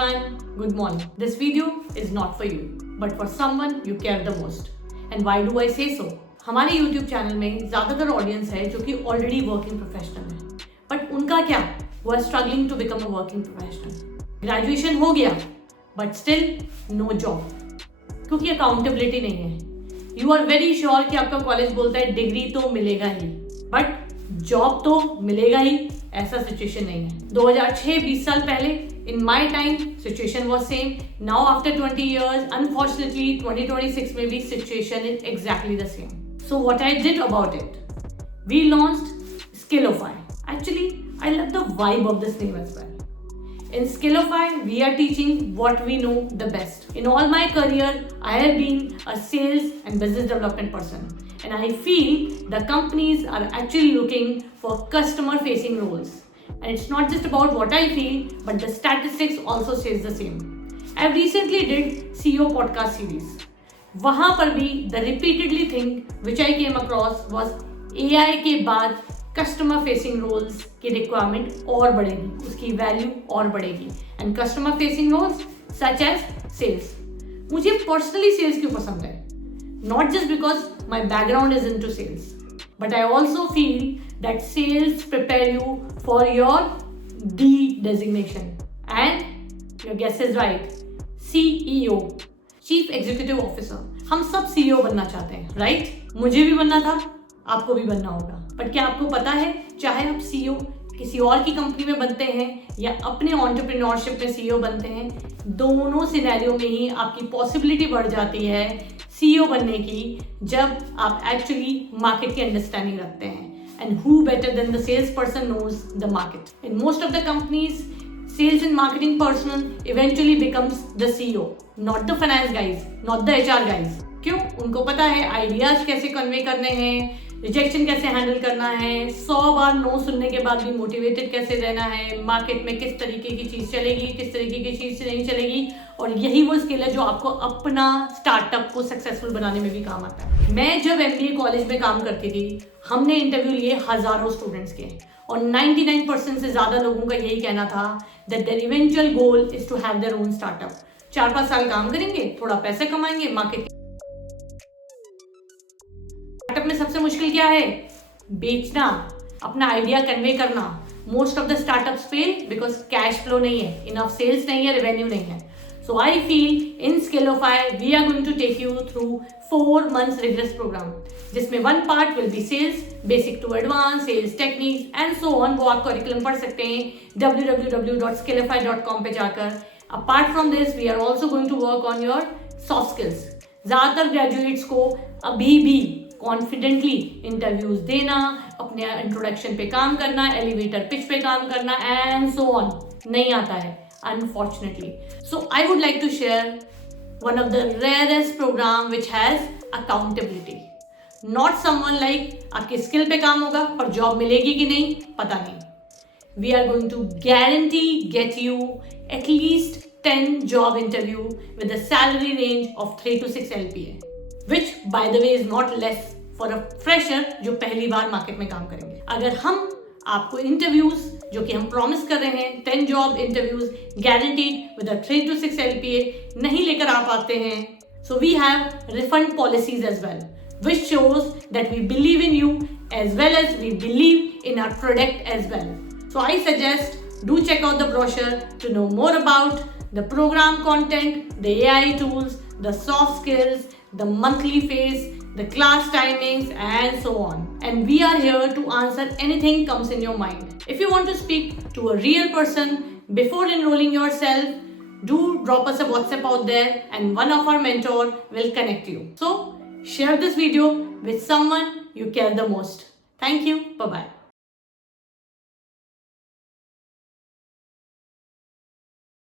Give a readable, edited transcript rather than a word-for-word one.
everyone, good morning. This video is not for you, but for someone you care the most. And why do I say so? हमारे YouTube channel में ज़्यादातर audience है जो कि already working professional है, but उनका क्या, वो are struggling to become a working professional. Graduation हो गया बट स्टिल नो जॉब, क्योंकि अकाउंटेबिलिटी नहीं है. यू आर वेरी श्योर कि आपका कॉलेज बोलता है डिग्री तो मिलेगा ही, बट जॉब तो मिलेगा ही, ऐसा सिचुएशन नहीं है. 2006-20 साल पहले in my time situation was same. Now after 20 years, unfortunately 2026 में भी situation is exactly the same. So what I did about it, we launched Skillify. Actually, I love the vibe of this name as well. In Skillify, we are teaching what we know the best. In all my career, I have been a sales and business development person. And I feel the companies are actually looking for customer-facing roles. And it's not just about what I feel, but the statistics also says the same. I recently did CEO podcast series. वहाँ पर भी the repeatedly thing which I came across was AI के बाद customer facing roles की requirement और बढ़ेगी, उसकी value और बढ़ेगी. And customer facing roles such as sales. मुझे पर्सनली सेल्स क्यों पसंद है? Not just because my background is into sales, but I also feel that sales prepare you for your the designation. And your guess is right, CEO, chief executive officer. हम सब CEO बनना चाहते हैं, right? मुझे भी बनना था, आपको भी बनना होगा. बट क्या आपको पता है, चाहे आप CEO किसी और की कंपनी में बनते हैं या अपने एंटरप्रेन्योरशिप में CEO बनते हैं, दोनों सिनेरियो में ही आपकी पॉसिबिलिटी बढ़ जाती है CEO बनने की, जब आप एक्चुअली मार्केट की अंडरस्टैंडिंग रखते हैं. And who better than the sales person knows the market. In most of the companies, sales and marketing person eventually becomes the CEO, not the finance guys, not the HR guys. क्यों? उनको पता है ideas कैसे convey करने हैं, rejection कैसे handle करना है, 100 बार नो सुनने के बाद भी मोटिवेटेड कैसे रहना है, मार्केट में किस तरीके की चीज़ चलेगी, किस तरीके की चीज़ नहीं चलेगी. और यही वो स्किल है जो आपको अपना स्टार्टअप को सक्सेसफुल बनाने में भी काम आता है. मैं जब MBA कॉलेज में काम करती थी, हमने इंटरव्यू लिए हज़ारों स्टूडेंट्स के, और 99% से ज़्यादा लोगों का यही कहना था that their eventual goal is to have their own startup. 4-5 साल काम करेंगे, थोड़ा पैसे कमाएंगे, मार्केट. स्टार्टअप में सबसे मुश्किल क्या है? बेचना, अपना आइडिया कन्वे करना. Most of the startups fail because cash flow नहीं है, इनफ सेल्स नहीं है, रेवेन्यू नहीं है. So I feel in Skillify we are going to take you through 4 months rigorous program, जिसमें one part will be sales, basic to advanced, sales techniques and so on. वो आप curriculum पढ़ सकते हैं www.skillify.com पे जाकर. Apart from this, we are also going to work on your soft skills. ज़्यादातर graduates को अभी भी कॉन्फिडेंटली इंटरव्यूज देना, अपने इंट्रोडक्शन पे काम करना, एलिवेटर पिच पे काम करना एंड सो ऑन नहीं आता है, unfortunately. So I would like to share one of the rarest program which has accountability. Not someone like आपके स्किल पे काम होगा पर जॉब मिलेगी कि नहीं पता नहीं. We are going to guarantee get you at least 10 job interview with a salary range of 3 to 6 LPA, which by the way is not less for a fresher जो पहली बार मार्केट में काम करेंगे. अगर हम आपको इंटरव्यूज जो कि हम प्रॉमिस कर रहे हैं, 10 job interviews guaranteed with a 3 to 6 LPA नहीं लेकर आ पाते हैं, so we have refund policies as well, which shows that we believe in you as well as we believe in our product as well. So I suggest do check out the brochure to know more about the program content, the AI tools, the soft skills, the monthly phase, the class timings and so on. And we are here to answer anything comes in your mind. If you want to speak to a real person before enrolling yourself, do drop us a WhatsApp out there and one of our mentor will connect you. So share this video with someone you care the most. Thank you. Bye-bye.